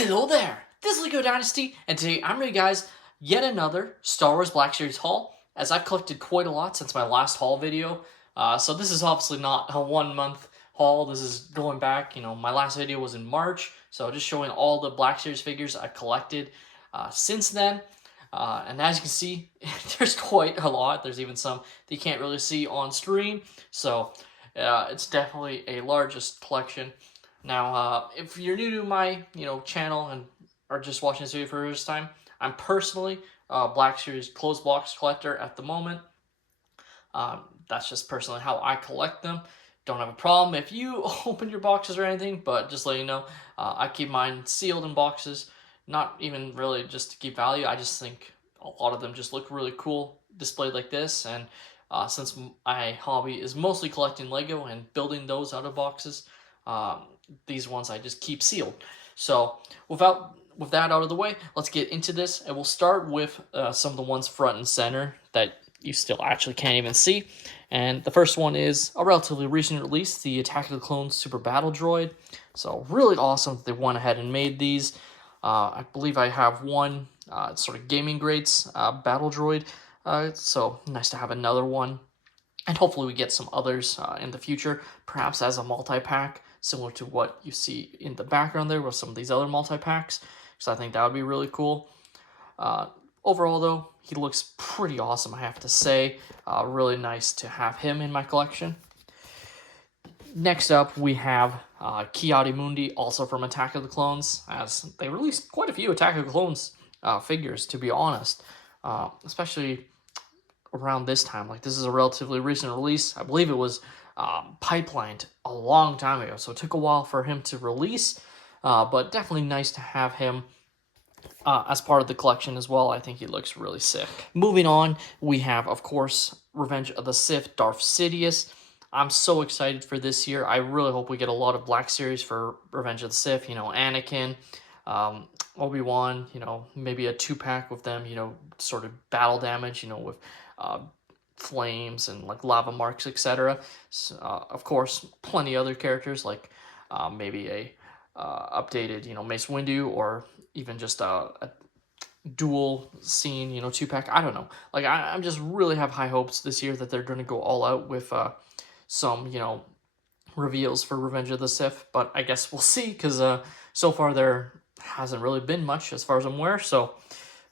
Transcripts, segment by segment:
Hello there, this is Lego Dynasty, and today I'm bringing you guys yet another Star Wars Black Series haul, as I've collected quite a lot since my last haul video. So this is obviously not a 1 month haul, this is going back, my last video was in March, so just showing all the Black Series figures I collected since then. And as you can see, there's quite a lot. There's even some that you can't really see on screen, so it's definitely a largest collection. Now, if you're new to my channel and are just watching this video for the first time, I'm personally a Black Series closed box collector at the moment. That's just personally how I collect them. Don't have a problem if you open your boxes or anything, but just let you know, I keep mine sealed in boxes. Not even really just to keep value. I just think a lot of them just look really cool displayed like this, and since my hobby is mostly collecting Lego and building those out of boxes, these ones I just keep sealed. So with that out of the way, let's get into this, and we'll start with some of the ones front and center that you still actually can't even see. And the first one is a relatively recent release, the Attack of the Clones Super Battle Droid. So really awesome that they went ahead and made these. I believe I have one sort of gaming grades battle droid, so nice to have another one. And hopefully we get some others in the future, perhaps as a multi-pack, similar to what you see in the background there with some of these other multi-packs, because I think that would be really cool. Overall, though, he looks pretty awesome, I have to say. Really nice to have him in my collection. Next up, we have Ki-Adi-Mundi, also from Attack of the Clones, as they released quite a few Attack of the Clones figures, to be honest, especially around this time. Like, this is a relatively recent release. I believe it was pipelined a long time ago, so it took a while for him to release, but definitely nice to have him as part of the collection as well. I think he looks really sick. Moving on, we have, of course, Revenge of the Sith, Darth Sidious. I'm so excited for this year. I really hope we get a lot of Black Series for Revenge of the Sith. Anakin, Obi-Wan, maybe a 2-pack with them, sort of battle damage, with flames and like lava marks, etc. So, of course, plenty other characters like maybe a updated, Mace Windu, or even just a dual scene, 2-pack. I don't know. Like, I'm just really have high hopes this year that they're going to go all out with some, reveals for Revenge of the Sith, but I guess we'll see, because so far there hasn't really been much as far as I'm aware, so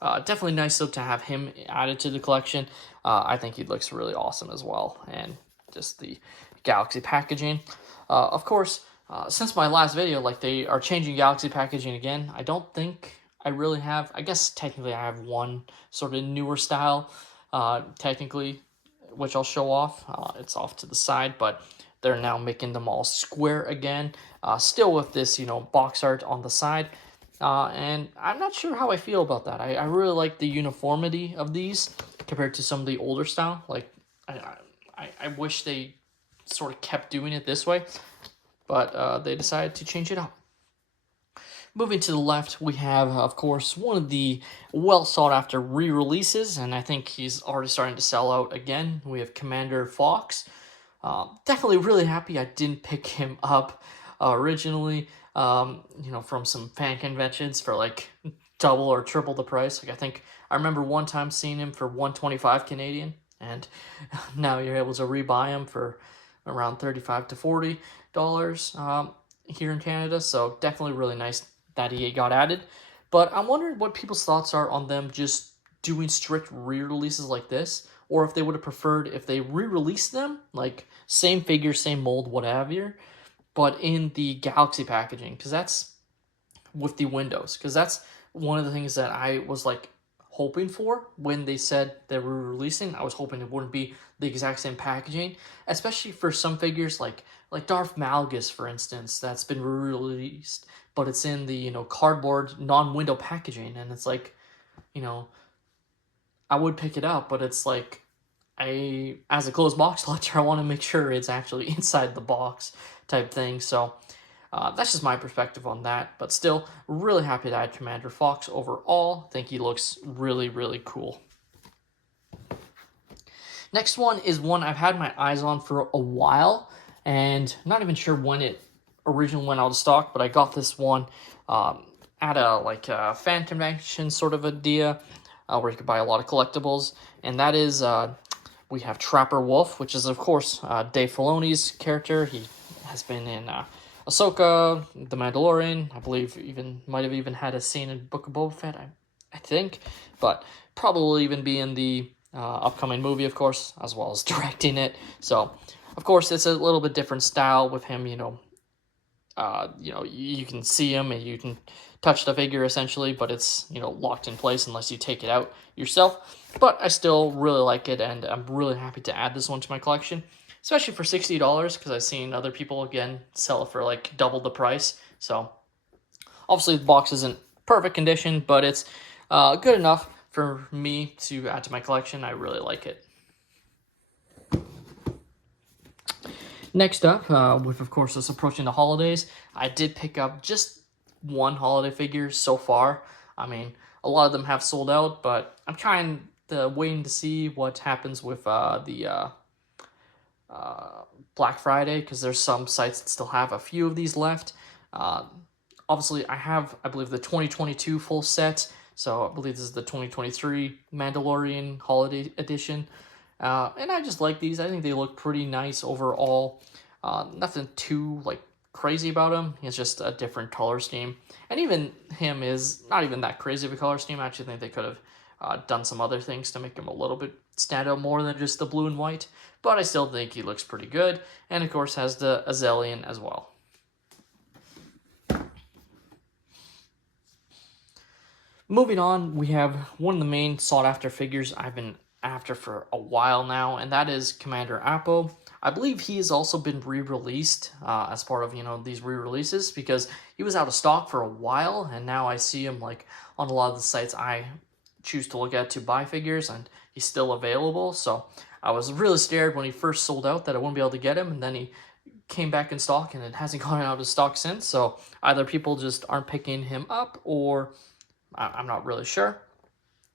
definitely nice though to have him added to the collection. I think he looks really awesome as well, and just the Galaxy packaging. Of course, since my last video, like, they are changing Galaxy packaging again. I don't think I really have, I guess technically I have one sort of newer style, technically, which I'll show off. It's off to the side, but they're now making them all square again, still with this, box art on the side. And I'm not sure how I feel about that. I really like the uniformity of these compared to some of the older style. Like, I wish they sort of kept doing it this way, but they decided to change it up. Moving to the left, we have, of course, one of the well-sought-after re-releases, and I think he's already starting to sell out again. We have Commander Fox. Definitely really happy I didn't pick him up originally, from some fan conventions for like double or triple the price. Like, I think I remember one time seeing him for $125 Canadian, and now you're able to rebuy him for around $35 to $40 here in Canada. So definitely really nice that he got added. But I'm wondering what people's thoughts are on them just doing strict re-releases like this, or if they would have preferred if they re-released them, like same figure, same mold, whatever, but in the Galaxy packaging, because that's with the windows, because that's one of the things that I was like hoping for when they said they were releasing. I was hoping it wouldn't be the exact same packaging, especially for some figures like Darth Malgus, for instance, that's been re-released, but it's in the cardboard non-window packaging, and it's like, I would pick it up, but it's like, as a closed box collector, I want to make sure it's actually inside the box type thing. So that's just my perspective on that, but still really happy to add Commander Fox overall. I think he looks really, really cool. Next one is one I've had my eyes on for a while, and not even sure when it originally went out of stock, but I got this one at a like a fan convention sort of idea, where you could buy a lot of collectibles, and that is we have Trapper Wolf, which is of course Dave Filoni's character. He has been in Ahsoka, The Mandalorian. I believe even might have even had a scene in Book of Boba Fett. I think, but probably will even be in the upcoming movie, of course, as well as directing it. So, of course, it's a little bit different style with him. You can see him and you can touch the figure essentially, but it's locked in place unless you take it out yourself. But I still really like it, and I'm really happy to add this one to my collection, especially for $60 because I've seen other people again sell it for like double the price. So obviously the box isn't perfect condition, but it's good enough for me to add to my collection. I really like it. Next up, with of course us approaching the holidays, I did pick up just one holiday figure so far. I mean, a lot of them have sold out, but I'm trying to waiting to see what happens with the Black Friday, because there's some sites that still have a few of these left. Obviously, I believe, the 2022 full set, so I believe this is the 2023 Mandalorian Holiday Edition. And I just like these. I think they look pretty nice overall. Nothing too like crazy about him. It's just a different color scheme. And even him is not even that crazy of a color scheme. I actually think they could have done some other things to make him a little bit stand out more than just the blue and white. But I still think he looks pretty good. And of course has the Azelian as well. Moving on, we have one of the main sought-after figures I've been after for a while now, and that is Commander Appo. I believe he has also been re-released as part of these re-releases, because he was out of stock for a while, and now I see him like on a lot of the sites I choose to look at to buy figures, and he's still available. So I was really scared when he first sold out that I wouldn't be able to get him, and then he came back in stock, and it hasn't gone out of stock since. So either people just aren't picking him up, or I'm not really sure.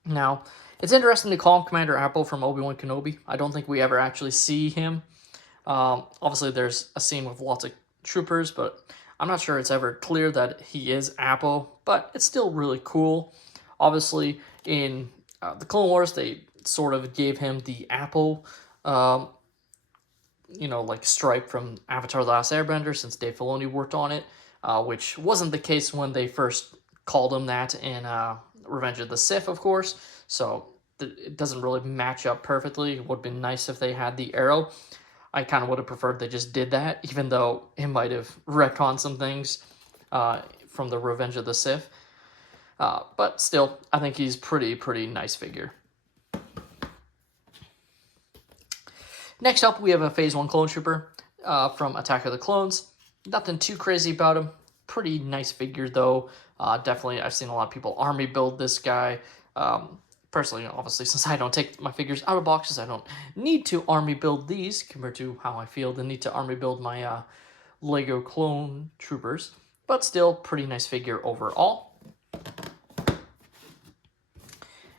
Now, it's interesting to call him Commander Appo from Obi-Wan Kenobi. I don't think we ever actually see him. Obviously, there's a scene with lots of troopers, but I'm not sure it's ever clear that he is Appo, but it's still really cool. Obviously, in the Clone Wars, they sort of gave him the Appo, like stripe from Avatar: The Last Airbender, since Dave Filoni worked on it, which wasn't the case when they first called him that in Revenge of the Sith, of course, so it doesn't really match up perfectly. It would have been nice if they had the arrow. I kind of would have preferred they just did that, even though it might have retconned some things from the Revenge of the Sith. But still, I think he's pretty nice figure. Next up, we have a Phase 1 Clone Trooper from Attack of the Clones. Nothing too crazy about him. Pretty nice figure, though. Definitely, I've seen a lot of people army build this guy. Personally, obviously, since I don't take my figures out of boxes, I don't need to army build these compared to how I feel the need to army build my Lego Clone Troopers. But still, pretty nice figure overall.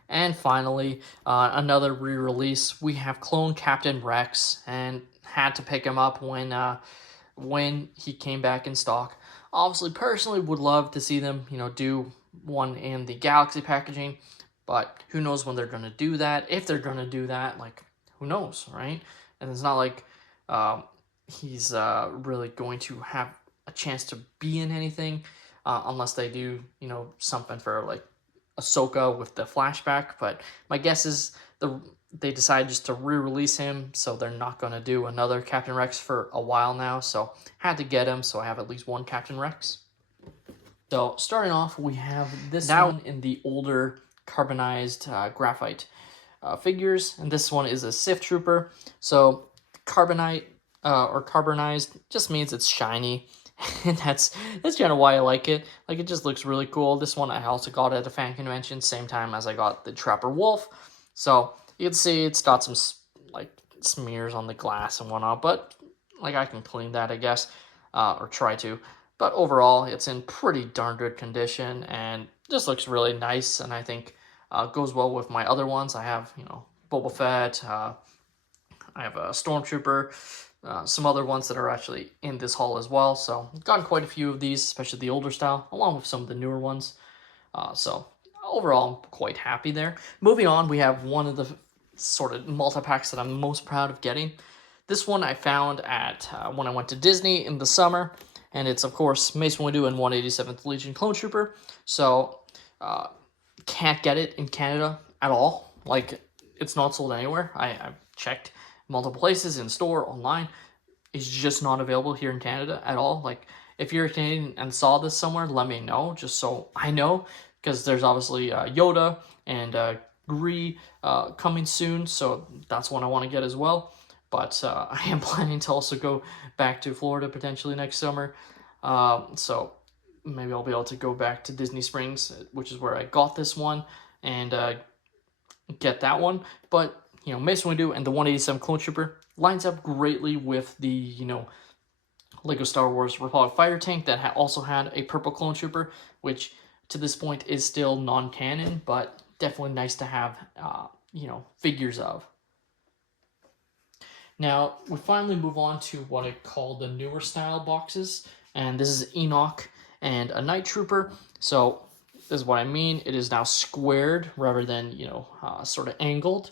And finally, another re-release. We have Clone Captain Rex, and had to pick him up when he came back in stock. Obviously, personally, would love to see them, do one in the Galaxy packaging, but who knows when they're going to do that. If they're going to do that, like, who knows, right? And it's not like he's really going to have a chance to be in anything unless they do, something for, like, Ahsoka with the flashback. But my guess is they decided just to re-release him, so they're not going to do another Captain Rex for a while now, so had to get him, so I have at least one Captain Rex. So starting off, we have this one in the older carbonized graphite figures, and this one is a Sith Trooper. So carbonite or carbonized just means it's shiny. And that's kind of why I like it. Like, it just looks really cool. This one I also got at a fan convention, same time as I got the Trapper Wolf. So you can see it's got some like smears on the glass and whatnot, but like I can clean that, I guess, or try to. But overall, it's in pretty darn good condition and just looks really nice. And I think goes well with my other ones. I have Boba Fett. I have a Stormtrooper. some other ones that are actually in this haul as well. So gotten quite a few of these, especially the older style, along with some of the newer ones. So overall, I'm quite happy there. Moving on, we have one of the sort of multi-packs that I'm most proud of getting. This one I found at when I went to Disney in the summer, and it's, of course, Mace Windu and 187th Legion Clone Trooper. So can't get it in Canada at all. Like, it's not sold anywhere. I've checked multiple places, in store, online. It's just not available here in Canada at all. Like, if you're a Canadian and saw this somewhere, let me know, just so I know, because there's obviously Yoda and Gree coming soon, so that's one I want to get as well. But I am planning to also go back to Florida potentially next summer, so maybe I'll be able to go back to Disney Springs, which is where I got this one, and get that one. But, you know, Mace Windu and the 187 Clone Trooper lines up greatly with the, you know, Lego Star Wars Republic Fighter Tank that also had a purple Clone Trooper, which to this point is still non-canon, but definitely nice to have, you know, figures of. Now, we finally move on to what I call the newer style boxes, and this is Enoch and a Night Trooper. So this is what I mean. It is now squared rather than, you know, sort of angled.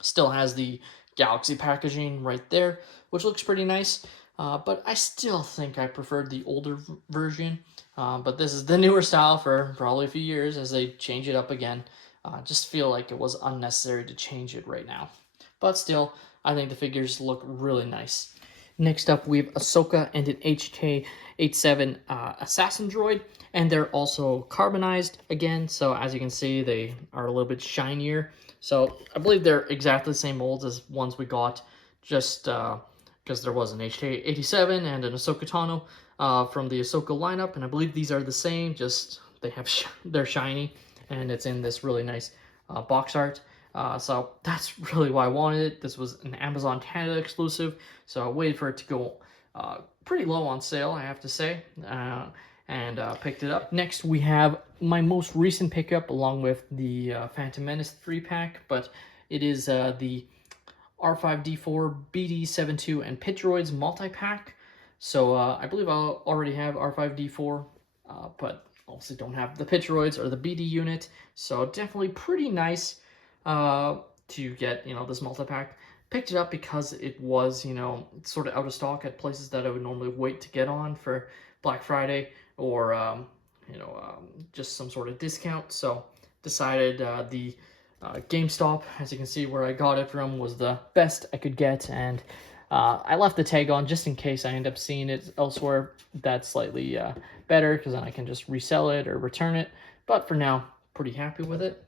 Still has the Galaxy packaging right there, which looks pretty nice. But I still think I preferred the older version. But this is the newer style for probably a few years as they change it up again. Just feel like it was unnecessary to change it right now. But still, I think the figures look really nice. Next up, we have Ahsoka and an HK-87 Assassin Droid. And they're also carbonized again. So as you can see, they are a little bit shinier. So I believe they're exactly the same molds as ones we got, just because there was an HK-87 and an Ahsoka Tano from the Ahsoka lineup. And I believe these are the same, just they have they're shiny. And it's in this really nice box art. So that's really why I wanted it. This was an Amazon Canada exclusive, so I waited for it to go pretty low on sale, I have to say, and picked it up. Next, we have my most recent pickup, along with the Phantom Menace 3-pack, but it is the R5-D4, BD-72, and Pit Droids multi-pack. So I believe I already have R5-D4, but obviously don't have the Pit Droids or the BD unit, so definitely pretty nice to get, you know, this multi-pack. Picked it up because it was, you know, sort of out of stock at places that I would normally wait to get on for Black Friday or, you know, just some sort of discount. So decided the GameStop, as you can see where I got it from, was the best I could get. And I left the tag on just in case I end up seeing it elsewhere that's slightly better, because then I can just resell it or return it. But for now, pretty happy with it.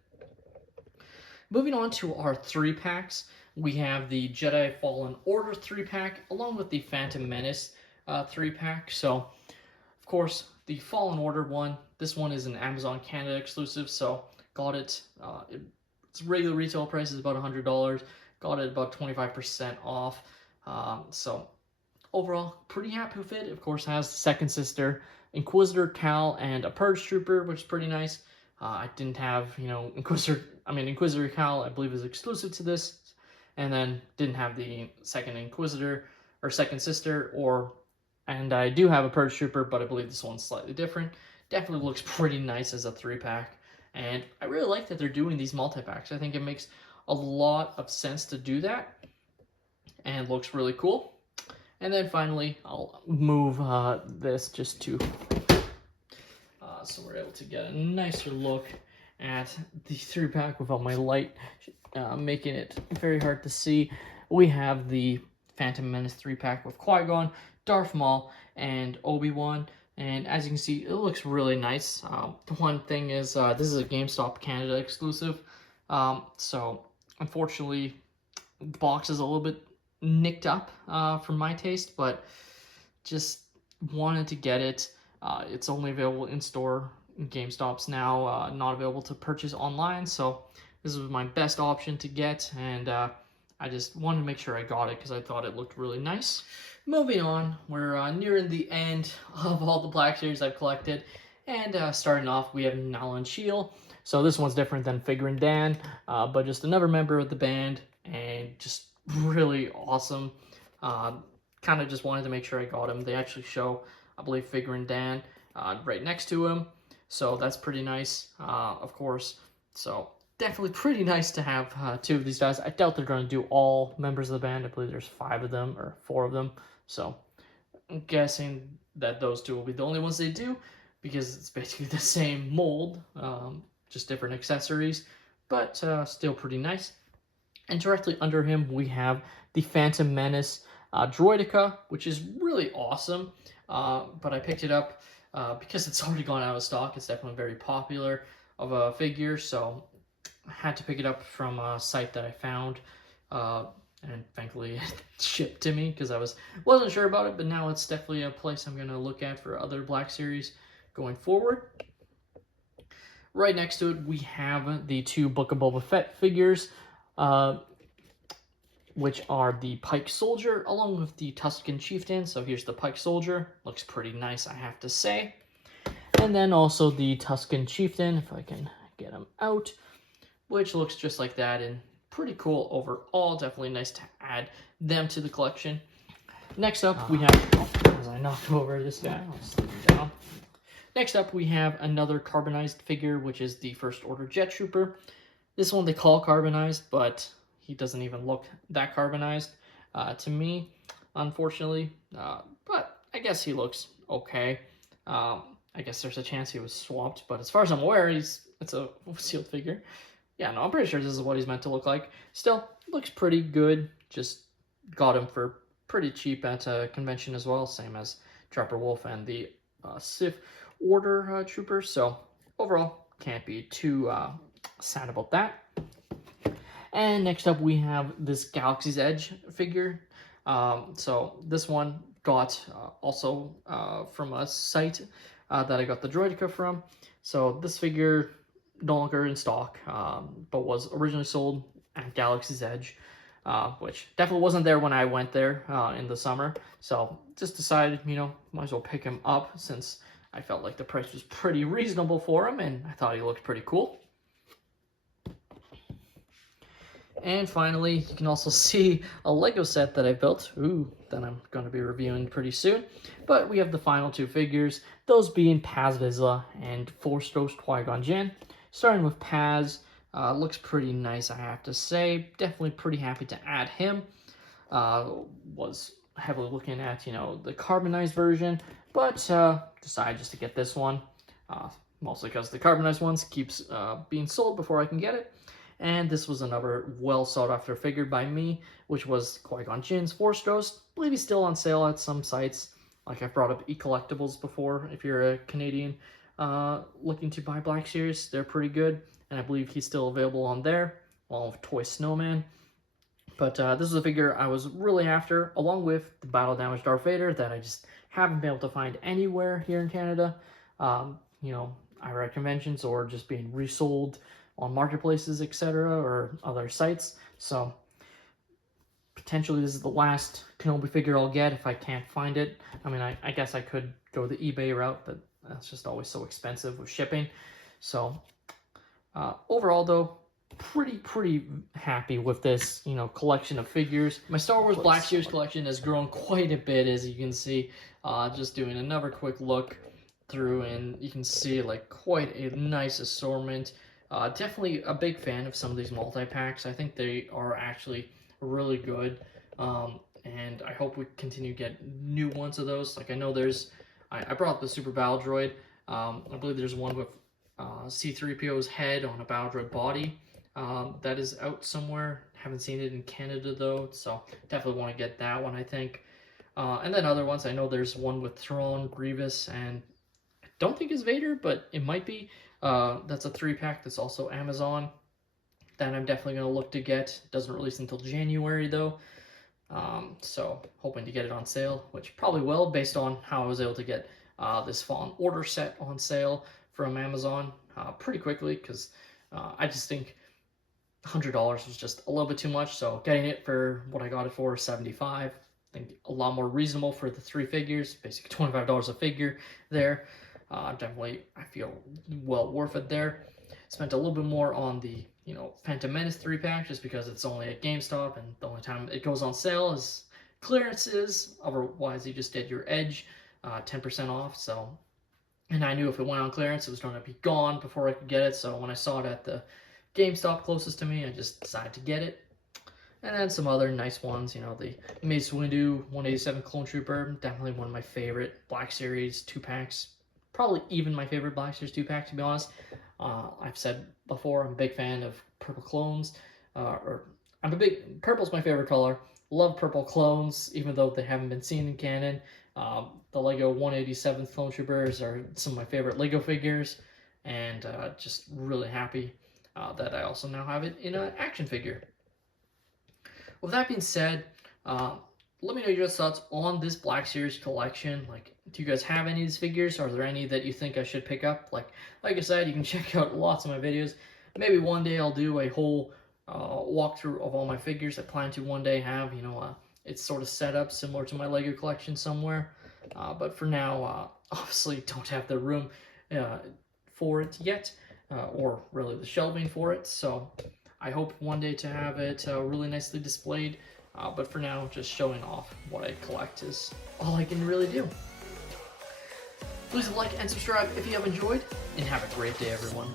Moving on to our 3-packs, we have the Jedi Fallen Order 3-pack, along with the Phantom Menace 3-pack. So, of course, the Fallen Order one, this one is an Amazon Canada exclusive, so got it. Its regular retail price is about $100. Got it about 25% off. So, overall, pretty happy with it. Of course, has second sister, Inquisitor Cal, and a Purge Trooper, which is pretty nice. I didn't have, you know, Inquisitor Cal, I believe, is exclusive to this, and then didn't have the second Inquisitor, or second sister, and I do have a Purge Trooper, but I believe this one's slightly different. Definitely looks pretty nice as a 3-pack, and I really like that they're doing these multi-packs. I think it makes a lot of sense to do that, and looks really cool. And then finally, I'll move this just to so we're able to get a nicer look at the 3-pack without my light making it very hard to see. We have the Phantom Menace 3-pack with Qui-Gon, Darth Maul, and Obi-Wan. And as you can see, it looks really nice. The one thing is, this is a GameStop Canada exclusive. So unfortunately, the box is a little bit nicked up for my taste, but just wanted to get it. It's only available in store in GameStops now, not available to purchase online, so this was my best option to get, and I just wanted to make sure I got it because I thought it looked really nice. Moving on, we're nearing the end of all the Black Series I've collected, and starting off, we have Nalan Shield. So this one's different than Figurin Dan, but just another member of the band, and just really awesome. Kind of just wanted to make sure I got him. They actually show, I believe, Figuring Dan right next to him. So that's pretty nice, of course. So definitely pretty nice to have 2 of these guys. I doubt they're going to do all members of the band. I believe there's 5 of them or 4 of them. So I'm guessing that those 2 will be the only ones they do, because it's basically the same mold, just different accessories, but still pretty nice. And directly under him, we have the Phantom Menace Droideka, which is really awesome. But I picked it up because it's already gone out of stock. It's definitely very popular of a figure, so I had to pick it up from a site that I found. And thankfully it shipped to me, because I wasn't sure about it, but now it's definitely a place I'm going to look at for other Black Series going forward. Right next to it, we have the 2 Book of Boba Fett figures, which are the Pike Soldier along with the Tusken Chieftain. So here's the Pike Soldier. Looks pretty nice, I have to say. And then also the Tusken Chieftain, if I can get him out, which looks just like that and pretty cool overall. Definitely nice to add them to the collection. Next up, we have, as I knocked over this guy, I'll slide him down. Next up, we have another carbonized figure, which is the First Order Jet Trooper. This one they call carbonized, but he doesn't even look that carbonized to me, unfortunately. But I guess he looks okay. I guess there's a chance he was swapped, but as far as I'm aware, it's a sealed figure. Yeah, no, I'm pretty sure this is what he's meant to look like. Still, looks pretty good. Just got him for pretty cheap at a convention as well, same as Trapper Wolf and the Sith Order Trooper. So overall, can't be too sad about that. And next up, we have this Galaxy's Edge figure. So this one got also from a site that I got the Droideka from. So this figure no longer in stock, but was originally sold at Galaxy's Edge, which definitely wasn't there when I went there in the summer. So just decided, might as well pick him up, since I felt like the price was pretty reasonable for him, and I thought he looked pretty cool. And finally, you can also see a Lego set that I built, that I'm going to be reviewing pretty soon. But we have the final 2 figures, those being Paz Vizsla and Force Ghost Qui-Gon Jinn. Starting with Paz, looks pretty nice, I have to say. Definitely pretty happy to add him. Was heavily looking at, the carbonized version, but decided just to get this one. Mostly because the carbonized ones keeps being sold before I can get it. And this was another well sought after figure by me, which was Qui-Gon Jinn's Force Ghost. I believe he's still on sale at some sites. Like I've brought up eCollectibles before. If you're a Canadian looking to buy Black Series, they're pretty good. And I believe he's still available on there, along with Toy Snowman. But this is a figure I was really after, along with the Battle Damaged Darth Vader that I just haven't been able to find anywhere here in Canada. Either at conventions or just being resold on marketplaces, etc., or other sites. So potentially this is the last Kenobi figure I'll get if I can't find it. I mean, I guess I could go the eBay route, but that's just always so expensive with shipping. So overall, though, pretty happy with this, collection of figures. My Star Wars Black Series collection has grown quite a bit, as you can see. Just doing another quick look through, and you can see like quite a nice assortment. Definitely a big fan of some of these multi-packs. I think they are actually really good, and I hope we continue to get new ones of those. Like I know I brought the Super Battle Droid. I believe there's one with C-3PO's head on a Battle Droid body. That is out somewhere. Haven't seen it in Canada though, so definitely want to get that one, I think. And then other ones, I know there's one with Thrawn, Grievous, and I don't think it's Vader, but it might be. That's a 3-pack that's also Amazon that I'm definitely going to look to get. It doesn't release until January though, so hoping to get it on sale, which probably will, based on how I was able to get this Fallen Order set on sale from Amazon pretty quickly, because I just think $100 was just a little bit too much. So getting it for what I got it for, $75, I think a lot more reasonable for the 3 figures, basically $25 a figure there. Definitely, I feel well worth it there. Spent a little bit more on the, Phantom Menace 3-pack, just because it's only at GameStop, and the only time it goes on sale is clearances. Otherwise, you just get your Edge 10% off. So, and I knew if it went on clearance, it was going to be gone before I could get it. So when I saw it at the GameStop closest to me, I just decided to get it. And then some other nice ones, you know, the Mace Windu 187 Clone Trooper, definitely one of my favorite Black Series 2-packs. Probably even my favorite Black Series 2-pack, to be honest. I've said before, I'm a big fan of purple clones. Purple's my favorite color. Love purple clones, even though they haven't been seen in canon. The Lego 187 Clone Troopers are some of my favorite Lego figures. And just really happy that I also now have it in an action figure. With that being said, let me know your thoughts on this Black Series collection. Like, do you guys have any of these figures? Are there any that you think I should pick up? Like I said, you can check out lots of my videos. Maybe one day I'll do a whole walkthrough of all my figures. I plan to one day have, you know, it's sort of set up similar to my Lego collection somewhere. But for now, obviously don't have the room for it yet, or really the shelving for it. So I hope one day to have it really nicely displayed, but for now, just showing off what I collect is all I can really do. Please like and subscribe if you have enjoyed, and have a great day, everyone.